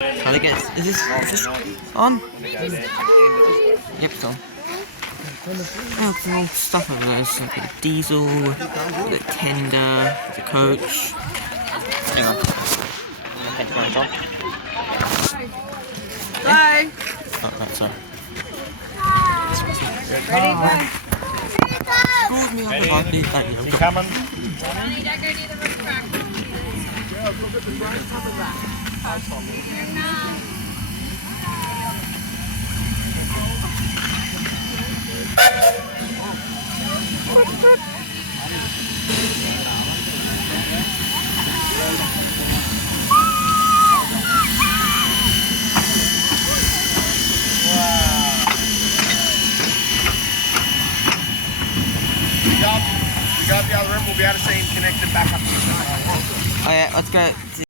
How to get? Is this on? Yep, it's on. Oh, there's all stuff over there. There's like a diesel, the tender, the coach. Hang on. Headphones on. Bye. Oh, right, sorry. Ready? Bye. Excuse me, I'm about to thank you. Coming. We got the other end. We'll be able to see him connected back up to the side. Oh yeah, let's go.